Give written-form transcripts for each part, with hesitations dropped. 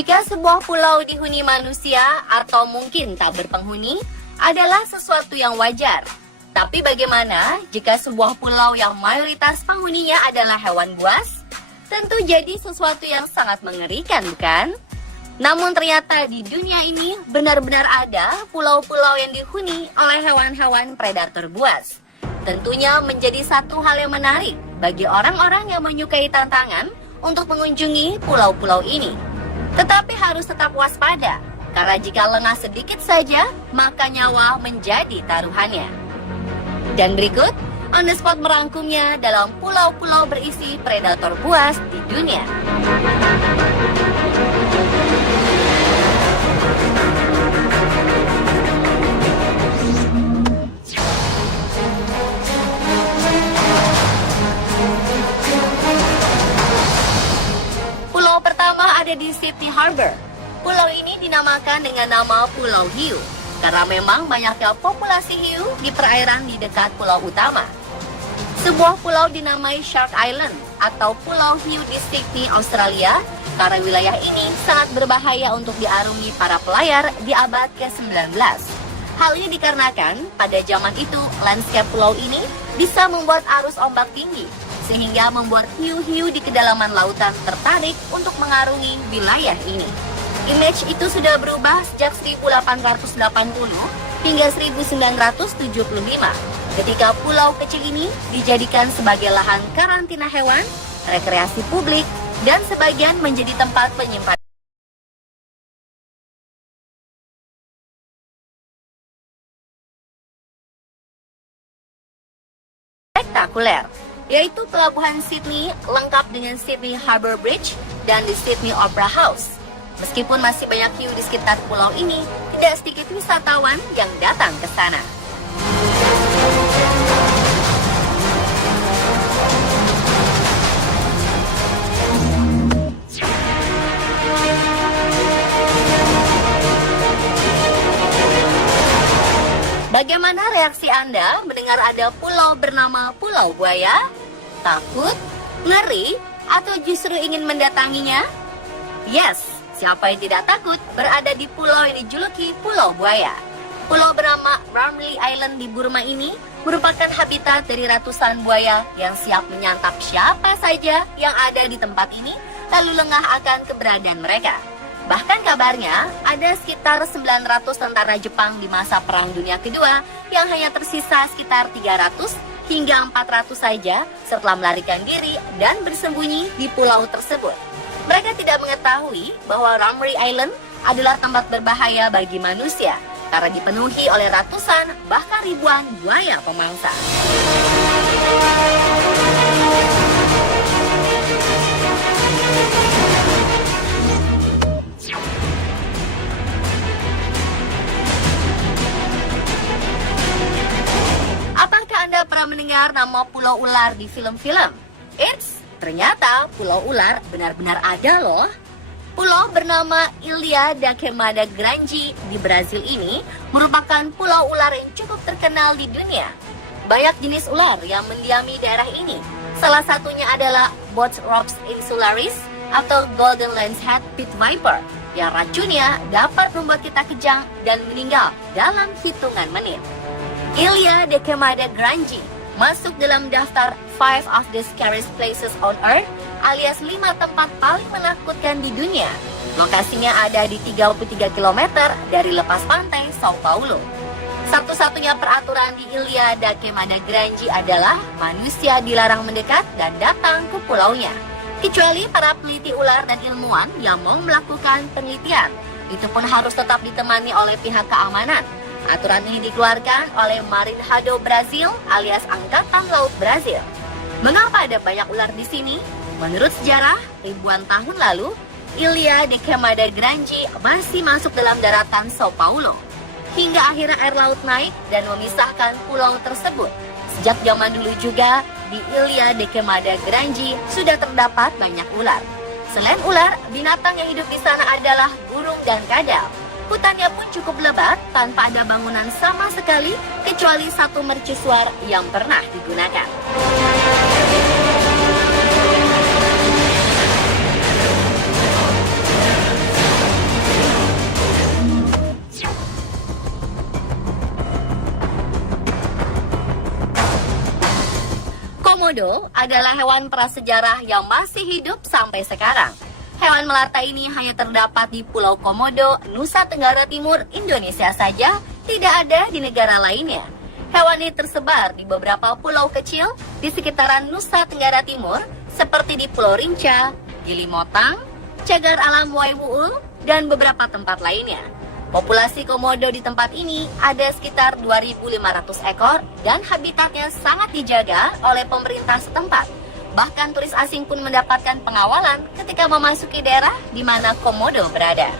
Jika sebuah pulau dihuni manusia atau mungkin tak berpenghuni adalah sesuatu yang wajar. Tapi bagaimana jika sebuah pulau yang mayoritas penghuninya adalah hewan buas? Tentu jadi sesuatu yang sangat mengerikan, bukan? Namun ternyata di dunia ini benar-benar ada pulau-pulau yang dihuni oleh hewan-hewan predator buas. Tentunya menjadi satu hal yang menarik bagi orang-orang yang menyukai tantangan untuk mengunjungi pulau-pulau ini. Tetapi harus tetap waspada, karena jika lengah sedikit saja, maka nyawa menjadi taruhannya. Dan berikut, On The Spot merangkumnya dalam pulau-pulau berisi predator buas di dunia. Pulau pertama ada di Sydney Harbour. Pulau ini dinamakan dengan nama Pulau Hiu, karena memang banyaknya populasi hiu di perairan di dekat pulau utama. Sebuah pulau dinamai Shark Island atau Pulau Hiu di Sydney, Australia, karena wilayah ini sangat berbahaya untuk diarungi para pelayar di abad ke-19. Hal ini dikarenakan pada zaman itu landscape pulau ini bisa membuat arus ombak tinggi, sehingga membuat hiu-hiu di kedalaman lautan tertarik untuk mengarungi wilayah ini. Image itu sudah berubah sejak 1880 hingga 1975 ketika pulau kecil ini dijadikan sebagai lahan karantina hewan, rekreasi publik, dan sebagian menjadi tempat penyimpanan spektakuler, yaitu Pelabuhan Sydney lengkap dengan Sydney Harbour Bridge dan di Sydney Opera House. Meskipun masih banyak hiu di sekitar pulau ini, tidak sedikit wisatawan yang datang ke sana. Bagaimana reaksi Anda mendengar ada pulau bernama Pulau Buaya? Takut? Ngeri? Atau justru ingin mendatanginya? Yes, siapa yang tidak takut berada di pulau yang dijuluki Pulau Buaya. Pulau bernama Ramley Island di Burma ini merupakan habitat dari ratusan buaya yang siap menyantap siapa saja yang ada di tempat ini, lalu lengah akan keberadaan mereka. Bahkan kabarnya ada sekitar 900 tentara Jepang di masa Perang Dunia Kedua yang hanya tersisa sekitar 300 hingga 400 saja setelah melarikan diri dan bersembunyi di pulau tersebut. Mereka tidak mengetahui bahwa Ramley Island adalah tempat berbahaya bagi manusia karena dipenuhi oleh ratusan bahkan ribuan buaya pemangsa. Apakah Anda pernah mendengar nama Pulau Ular di film-film? Eits, ternyata Pulau Ular benar-benar ada loh. Pulau bernama Ilha da Queimada Grande di Brazil ini merupakan pulau ular yang cukup terkenal di dunia. Banyak jenis ular yang mendiami daerah ini. Salah satunya adalah Bothrops insularis atau Golden Lancehead Pit Viper yang racunnya dapat membuat kita kejang dan meninggal dalam hitungan menit. Ilha da Queimada Grande masuk dalam daftar 5 of the Scariest Places on Earth alias 5 tempat paling menakutkan di dunia. Lokasinya ada di 33 km dari lepas pantai Sao Paulo. Satu-satunya peraturan di Ilha da Queimada Grande adalah manusia dilarang mendekat dan datang ke pulaunya, kecuali para peneliti ular dan ilmuwan yang mau melakukan penelitian. Itu pun harus tetap ditemani oleh pihak keamanan. Aturan ini dikeluarkan oleh Marinhado Brazil alias Angkatan Laut Brazil. Mengapa ada banyak ular di sini? Menurut sejarah, ribuan tahun lalu, Ilha da Queimada Grande masih masuk dalam daratan Sao Paulo. Hingga akhirnya air laut naik dan memisahkan pulau tersebut. Sejak zaman dulu juga, di Ilha da Queimada Grande sudah terdapat banyak ular. Selain ular, binatang yang hidup di sana adalah burung dan kadal. Hutannya pun cukup lebat tanpa ada bangunan sama sekali kecuali satu mercusuar yang pernah digunakan. komodo adalah hewan prasejarah yang masih hidup sampai sekarang. Hewan melata ini hanya terdapat di Pulau Komodo, Nusa Tenggara Timur, Indonesia saja, tidak ada di negara lainnya. Hewan ini tersebar di beberapa pulau kecil di sekitaran Nusa Tenggara Timur, seperti di Pulau Rinca, Gili Motang, Cagar Alam Waiwuul, dan beberapa tempat lainnya. Populasi komodo di tempat ini ada sekitar 2.500 ekor dan habitatnya sangat dijaga oleh pemerintah setempat. Bahkan turis asing pun mendapatkan pengawalan ketika memasuki daerah di mana komodo berada.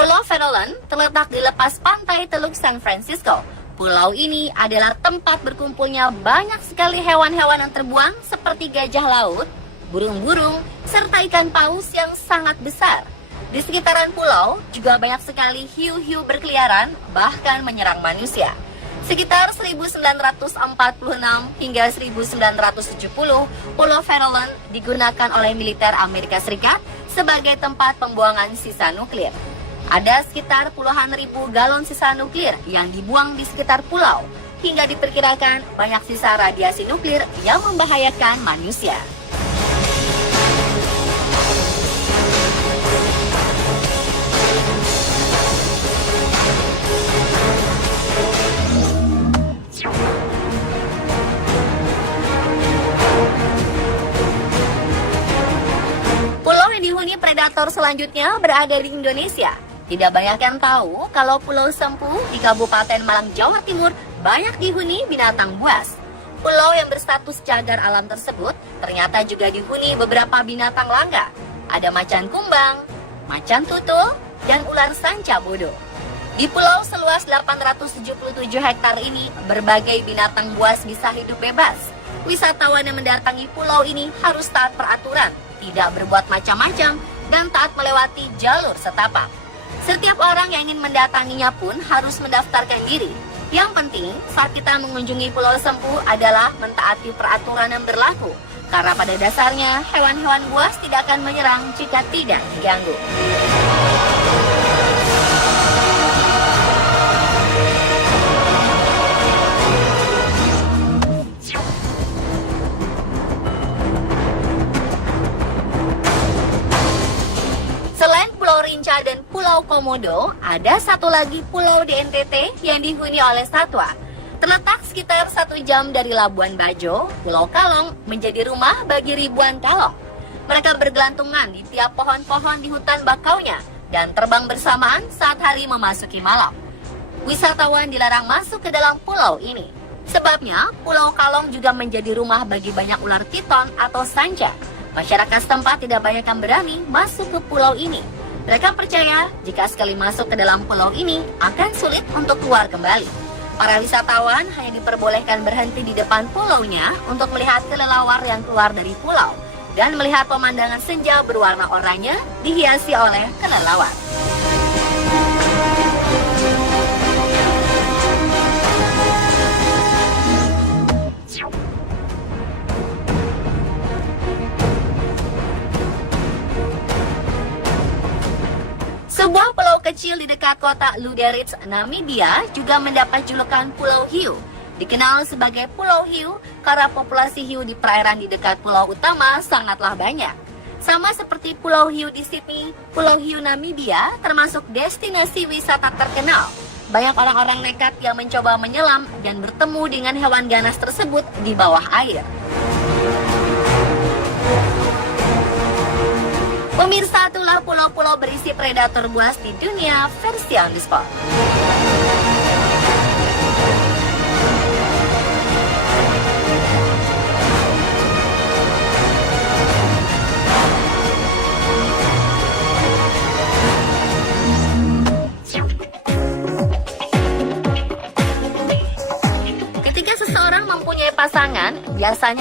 Pulau Farallon terletak di lepas pantai Teluk San Francisco. Pulau ini adalah tempat berkumpulnya banyak sekali hewan-hewan yang terbuang seperti gajah laut, burung-burung, serta ikan paus yang sangat besar. Di sekitaran pulau juga banyak sekali hiu-hiu berkeliaran, bahkan menyerang manusia. Sekitar 1946 hingga 1970, Pulau Farallon digunakan oleh militer Amerika Serikat sebagai tempat pembuangan sisa nuklir. Ada sekitar puluhan ribu galon sisa nuklir yang dibuang di sekitar pulau, hingga diperkirakan banyak sisa radiasi nuklir yang membahayakan manusia. Pulau yang dihuni predator selanjutnya berada di Indonesia. Tidak banyak yang tahu kalau Pulau Sempu di Kabupaten Malang, Jawa Timur banyak dihuni binatang buas. Pulau yang berstatus cagar alam tersebut ternyata juga dihuni beberapa binatang langka. Ada macan kumbang, macan tutul, dan ular sanca bodo. Di pulau seluas 877 hektar ini, berbagai binatang buas bisa hidup bebas. Wisatawan yang mendatangi pulau ini harus taat peraturan, tidak berbuat macam-macam, dan taat melewati jalur setapak. Setiap orang yang ingin mendatanginya pun harus mendaftarkan diri. Yang penting saat kita mengunjungi Pulau Sempu adalah mentaati peraturan yang berlaku. Karena pada dasarnya hewan-hewan buas tidak akan menyerang jika tidak diganggu. Selain Pulau Rinca dan Pulau Komodo, ada satu lagi pulau di NTT yang dihuni oleh satwa. Terletak sekitar 1 jam dari Labuan Bajo, Pulau Kalong menjadi rumah bagi ribuan kalong. Mereka bergelantungan di tiap pohon-pohon di hutan bakaunya dan terbang bersamaan saat hari memasuki malam. Wisatawan dilarang masuk ke dalam pulau ini. Sebabnya, Pulau Kalong juga menjadi rumah bagi banyak ular piton atau sanca. Masyarakat setempat tidak banyak yang berani masuk ke pulau ini. Mereka percaya jika sekali masuk ke dalam pulau ini akan sulit untuk keluar kembali. Para wisatawan hanya diperbolehkan berhenti di depan pulaunya untuk melihat kelelawar yang keluar dari pulau dan melihat pemandangan senja berwarna oranye dihiasi oleh kelelawar. Sebuah pulau kecil di dekat kota Lüderitz, Namibia juga mendapat julukan Pulau Hiu. Dikenal sebagai Pulau Hiu karena populasi hiu di perairan di dekat pulau utama sangatlah banyak. Sama seperti Pulau Hiu di Sydney, Pulau Hiu Namibia termasuk destinasi wisata terkenal. Banyak orang-orang nekat yang mencoba menyelam dan bertemu dengan hewan ganas tersebut di bawah air. Pemirsa, itulah pulau-pulau berisi predator buas di dunia versi on the spot. Ketika seseorang mempunyai pasangan, biasanya